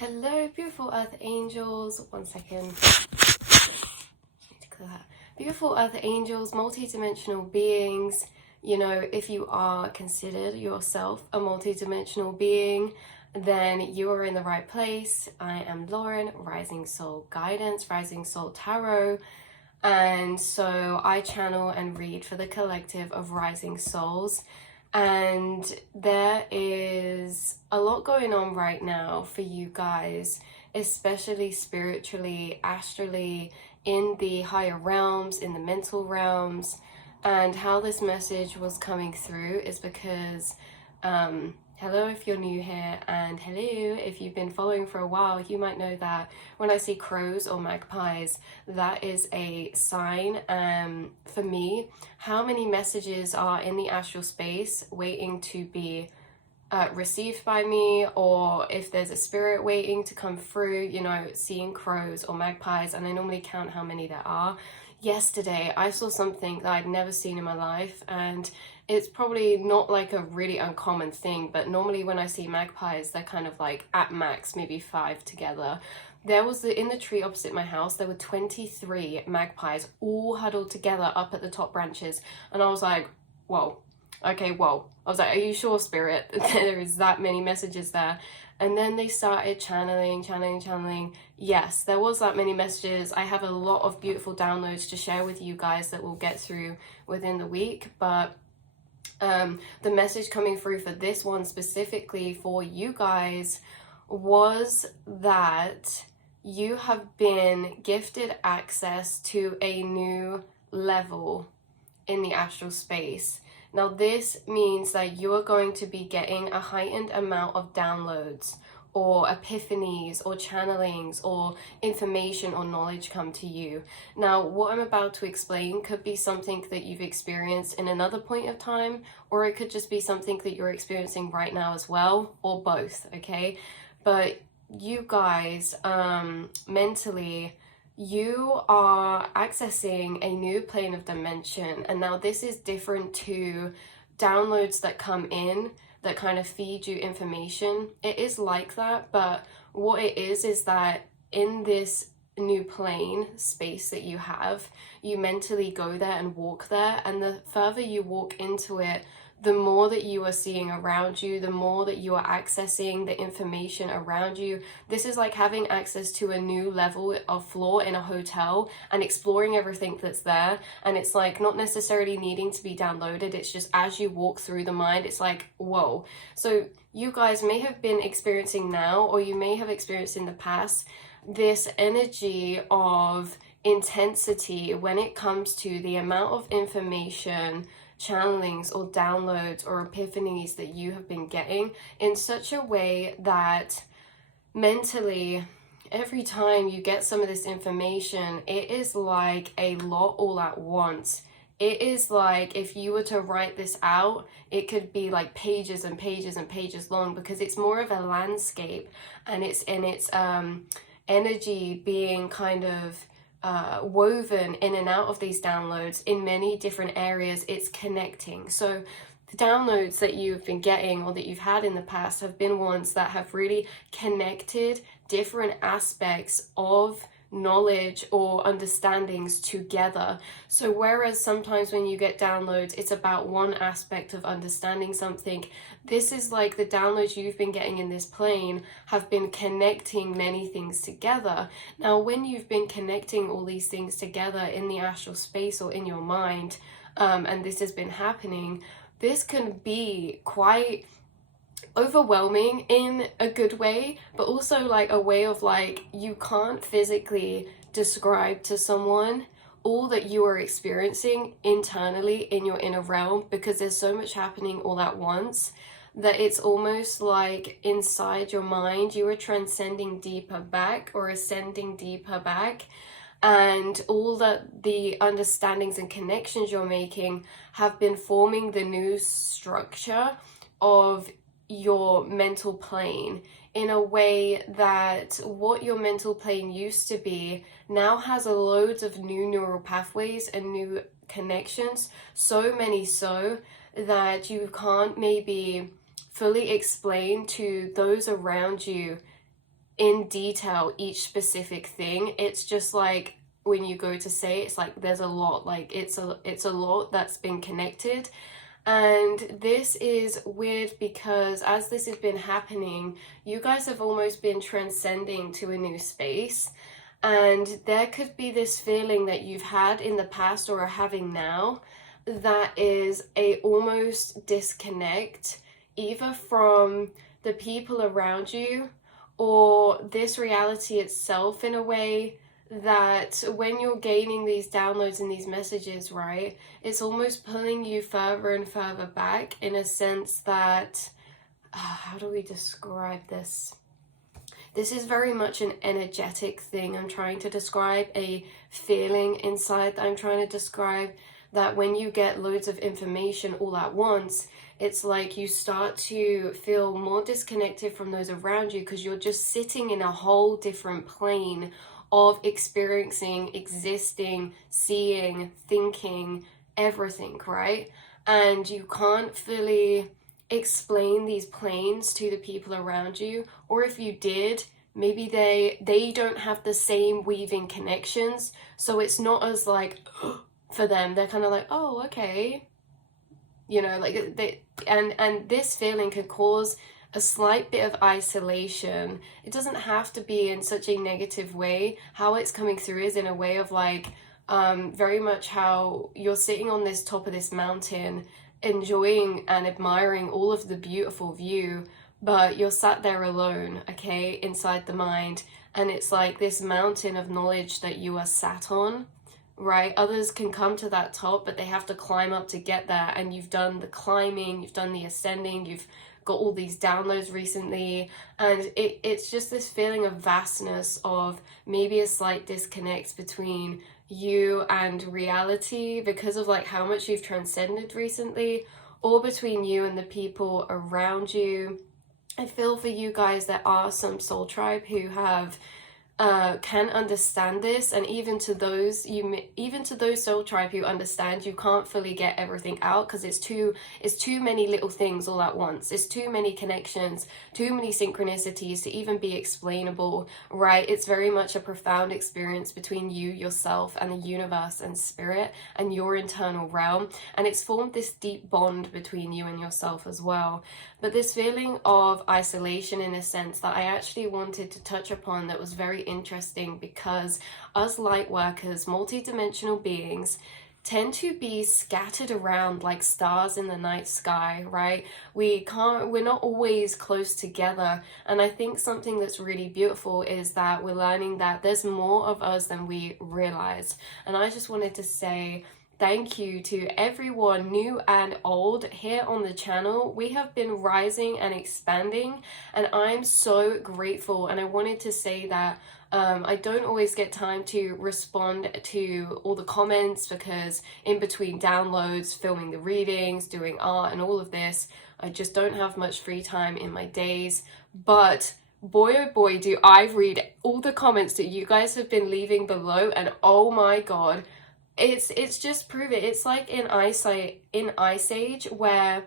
Hello, beautiful earth angels. One second. Need to clear that. Beautiful earth angels, multi-dimensional beings. You know, if you are considered yourself a multi-dimensional being, then you are in the right place. I am Lauren, Rising Soul Guidance, Rising Soul Tarot. And so I channel and read for the collective of rising souls. And there is a lot going on right now for you guys, especially spiritually, astrally, in the higher realms, in the mental realms. And how this message was coming through is because hello if you're new here, and hello if you've been following for a while. You might know that when I see crows or magpies, that is a sign for me how many messages are in the astral space waiting to be received by me, or if there's a spirit waiting to come through, you know, seeing crows or magpies. And I normally count how many there are. Yesterday I saw something that I'd never seen in my life, and it's probably not like a really uncommon thing, but normally when I see magpies, they're kind of like at max maybe 5 together. There was in the tree opposite my house, there were 23 magpies all huddled together up at the top branches, and I was like, whoa, okay, whoa. I was like, are you sure, spirit, there is that many messages there? And then they started channeling. Yes, there was that many messages. I have a lot of beautiful downloads to share with you guys that we'll get through within the week. But the message coming through for this one specifically for you guys was that you have been gifted access to a new level in the astral space. Now, this means that you are going to be getting a heightened amount of downloads or epiphanies or channelings or information or knowledge come to you. Now, what I'm about to explain could be something that you've experienced in another point of time, or it could just be something that you're experiencing right now as well, or both, okay? But you guys, mentally, you are accessing a new plane of dimension. And now this is different to downloads that come in that kind of feed you information. It is like that, but what it is that in this new plane space that you have, you mentally go there and walk there, and the further you walk into it, the more that you are seeing around you, the more that you are accessing the information around you. This is like having access to a new level of floor in a hotel and exploring everything that's there. And it's like not necessarily needing to be downloaded. It's just as you walk through the mind, it's like, whoa. So you guys may have been experiencing now, or you may have experienced in the past, this energy of intensity when it comes to the amount of information, channelings or downloads or epiphanies that you have been getting, in such a way that mentally, every time you get some of this information, it is like a lot all at once. It is like if you were to write this out, it could be like pages and pages and pages long, because it's more of a landscape, and it's in its energy being kind of woven in and out of these downloads in many different areas. It's connecting. So the downloads that you've been getting or that you've had in the past have been ones that have really connected different aspects of knowledge or understandings together. So whereas sometimes when you get downloads, it's about one aspect of understanding something, this is like the downloads you've been getting in this plane have been connecting many things together. Now, when you've been connecting all these things together in the astral space or in your mind, and this has been happening, this can be quite overwhelming in a good way, but also like a way of like, you can't physically describe to someone all that you are experiencing internally in your inner realm, because there's so much happening all at once that it's almost like inside your mind you are transcending deeper back or ascending deeper back, and all that the understandings and connections you're making have been forming the new structure of your mental plane, in a way that what your mental plane used to be now has a loads of new neural pathways and new connections, so many so that you can't maybe fully explain to those around you in detail each specific thing. It's just like when you go to say, it's like there's a lot, like it's a lot that's been connected. And this is weird because as this has been happening, you guys have almost been transcending to a new space. And there could be this feeling that you've had in the past or are having now that is a almost disconnect, either from the people around you or this reality itself, in a way that when you're gaining these downloads and these messages, right, it's almost pulling you further and further back, in a sense that, how do we describe this? This is very much an energetic thing I'm trying to describe, a feeling inside that I'm trying to describe, that when you get loads of information all at once, it's like you start to feel more disconnected from those around you because you're just sitting in a whole different plane of experiencing, existing, seeing, thinking, everything, right? And you can't fully explain these planes to the people around you, or if you did, maybe they don't have the same weaving connections, so it's not as like for them. They're kind of like, oh, okay, you know, like they, and this feeling could cause a slight bit of isolation. It doesn't have to be in such a negative way. How it's coming through is in a way of like, very much how you're sitting on this top of this mountain, enjoying and admiring all of the beautiful view, but you're sat there alone, okay, inside the mind, and it's like this mountain of knowledge that you are sat on, right? Others can come to that top, but they have to climb up to get there, and you've done the climbing, you've done the ascending, you've got all these downloads recently, and it's just this feeling of vastness, of maybe a slight disconnect between you and reality because of like how much you've transcended recently, or between you and the people around you. I feel for you guys, there are some soul tribe who have can understand this, and even to those soul tribe who understand, you can't fully get everything out because it's too many little things all at once. It's too many connections, too many synchronicities to even be explainable, right? It's very much a profound experience between you, yourself, and the universe and spirit and your internal realm, and it's formed this deep bond between you and yourself as well. But this feeling of isolation, in a sense, that I actually wanted to touch upon, that was very interesting, because us light workers, multidimensional beings, tend to be scattered around like stars in the night sky, right? We're not always close together. And I think something that's really beautiful is that we're learning that there's more of us than we realize. And I just wanted to say thank you to everyone, new and old, here on the channel. We have been rising and expanding, and I'm so grateful. And I wanted to say that I don't always get time to respond to all the comments, because in between downloads, filming the readings, doing art, and all of this, I just don't have much free time in my days. But boy, oh boy, do I read all the comments that you guys have been leaving below, and oh my god, it's just prove it. It's like in Ice Age, where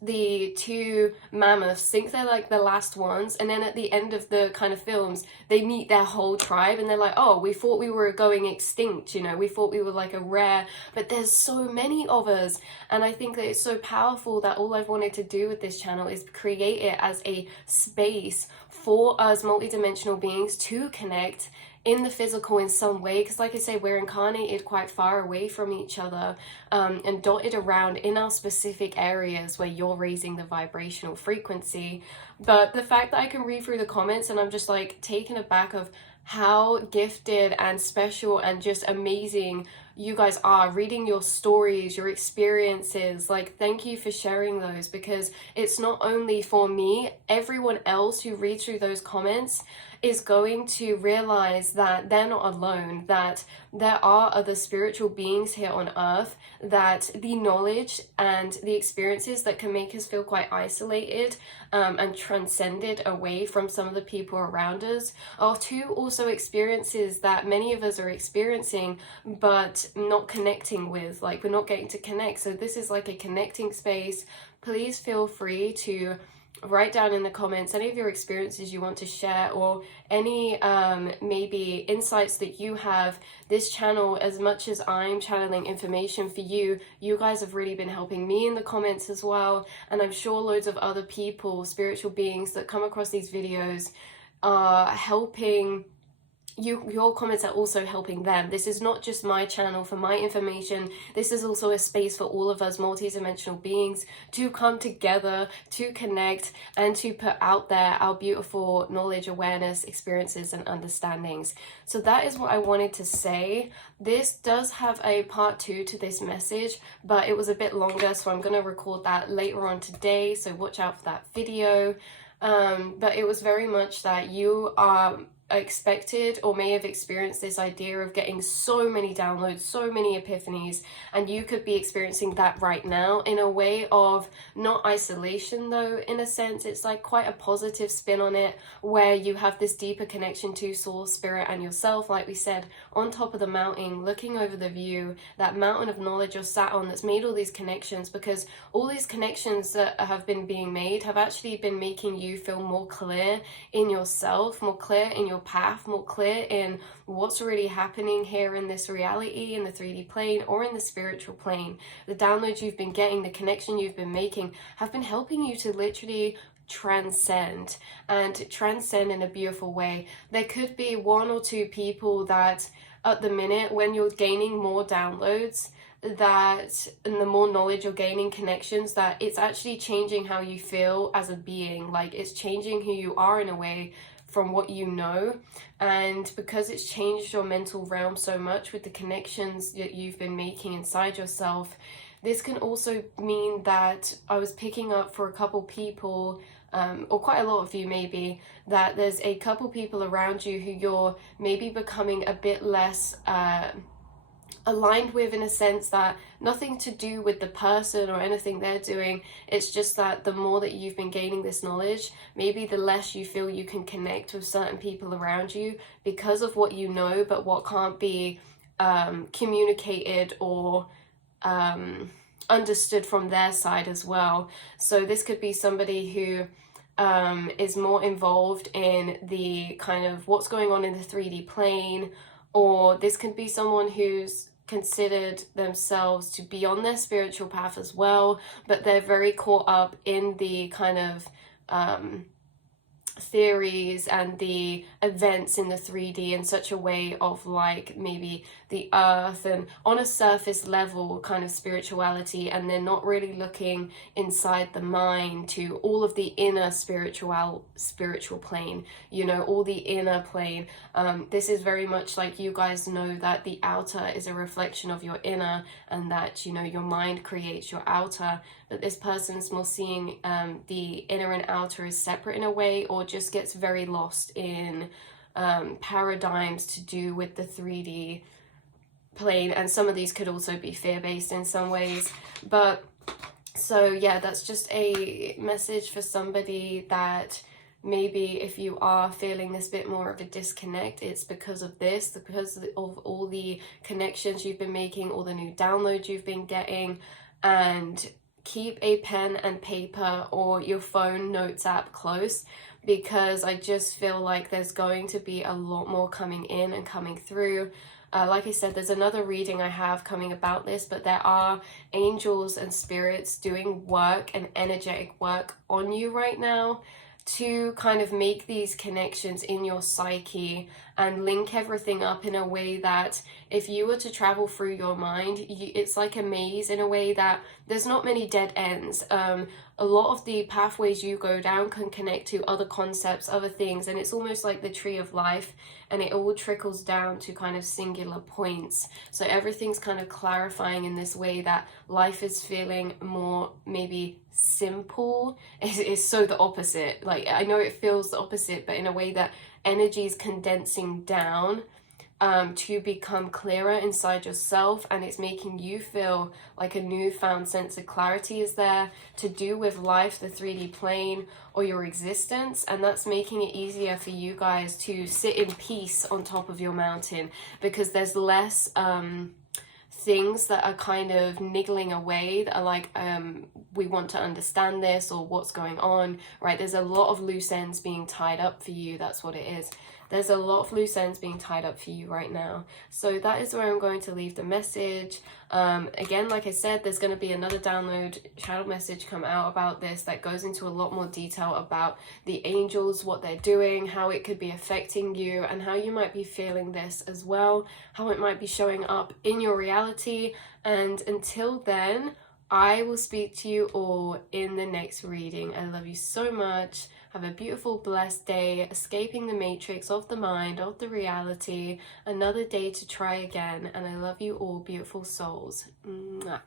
the two mammoths think they're like the last ones, and then at the end of the kind of films, they meet their whole tribe, and they're like, oh, we thought we were going extinct, you know, we thought we were like a rare, but there's so many of us. And I think that it's so powerful that all I've wanted to do with this channel is create it as a space for us multidimensional beings to connect in the physical in some way, because like I say, we're incarnated quite far away from each other, and dotted around in our specific areas where you're raising the vibrational frequency. But the fact that I can read through the comments and I'm just like taken aback of how gifted and special and just amazing you guys are, reading your stories, your experiences, like thank you for sharing those, because it's not only for me, everyone else who reads through those comments is going to realize that they're not alone, that there are other spiritual beings here on earth, that the knowledge and the experiences that can make us feel quite isolated and transcended away from some of the people around us are too also experiences that many of us are experiencing but not connecting with, like we're not getting to connect. So this is like a connecting space. Please feel free to write down in the comments any of your experiences you want to share, or any maybe insights that you have. This channel, as much as I'm channeling information for you, you guys have really been helping me in the comments as well, and I'm sure loads of other people, spiritual beings that come across these videos are helping you. Your comments are also helping them. This is not just my channel for my information. This is also a space for all of us multi-dimensional beings to come together, to connect, and to put out there our beautiful knowledge, awareness, experiences, and understandings. So that is what I wanted to say. This does have a part 2 to this message, but it was a bit longer, so I'm going to record that later on today, so watch out for that video. But it was very much that you are expected or may have experienced this idea of getting so many downloads, so many epiphanies, and you could be experiencing that right now in a way of not isolation though. In a sense, it's like quite a positive spin on it, where you have this deeper connection to source, spirit, and yourself, like we said, on top of the mountain, looking over the view, that mountain of knowledge you're sat on that's made all these connections, because all these connections that have been being made have actually been making you feel more clear in yourself, more clear in your path, more clear in what's really happening here in this reality, in the 3D plane or in the spiritual plane. The downloads you've been getting, the connection you've been making, have been helping you to literally transcend, and transcend in a beautiful way. There could be 1 or 2 people that at the minute, when you're gaining more downloads, that, and the more knowledge you're gaining, connections, that it's actually changing how you feel as a being. Like, it's changing who you are in a way from what you know. And because it's changed your mental realm so much with the connections that you've been making inside yourself, this can also mean that I was picking up for a couple people, or quite a lot of you maybe, that there's a couple people around you who you're maybe becoming a bit less aligned with, in a sense that nothing to do with the person or anything they're doing. It's just that the more that you've been gaining this knowledge, maybe the less you feel you can connect with certain people around you because of what you know, but what can't be communicated or understood from their side as well. So this could be somebody who is more involved in the kind of what's going on in the 3D plane, or this could be someone who's considered themselves to be on their spiritual path as well, but they're very caught up in the kind of theories and the events in the 3D in such a way of like maybe the earth and on a surface level kind of spirituality, and they're not really looking inside the mind to all of the inner spiritual plane, you know, all the inner plane. This is very much like, you guys know that the outer is a reflection of your inner, and that, you know, your mind creates your outer, but this person's more seeing the inner and outer as separate in a way, or just gets very lost in paradigms to do with the 3D plane. And some of these could also be fear-based in some ways. But so yeah, that's just a message for somebody that maybe if you are feeling this bit more of a disconnect, it's because of this, because of all the connections you've been making, all the new downloads you've been getting. And keep a pen and paper or your phone notes app close, because I just feel like there's going to be a lot more coming in and coming through. Like I said, there's another reading I have coming about this, but there are angels and spirits doing work and energetic work on you right now to kind of make these connections in your psyche and link everything up in a way that if you were to travel through your mind, it's like a maze in a way that there's not many dead ends. A lot of the pathways you go down can connect to other concepts, other things, and it's almost like the tree of life, and it all trickles down to kind of singular points. So everything's kind of clarifying in this way that life is feeling more maybe simple. It's so the opposite. Like, I know it feels the opposite, but in a way that energy is condensing down to become clearer inside yourself, and it's making you feel like a newfound sense of clarity is there to do with life, the 3D plane, or your existence. And that's making it easier for you guys to sit in peace on top of your mountain, because there's less things that are kind of niggling away that are like, we want to understand this, or what's going on, right? There's a lot of loose ends being tied up for you. That's what it is. There's a lot of loose ends being tied up for you right now. So that is where I'm going to leave the message. Again, like I said, there's going to be another download channel message come out about this that goes into a lot more detail about the angels, what they're doing, how it could be affecting you, and how you might be feeling this as well, how it might be showing up in your reality. And until then, I will speak to you all in the next reading. I love you so much. Have a beautiful, blessed day, escaping the matrix of the mind, of the reality. Another day to try again. And I love you all, beautiful souls. Mwah.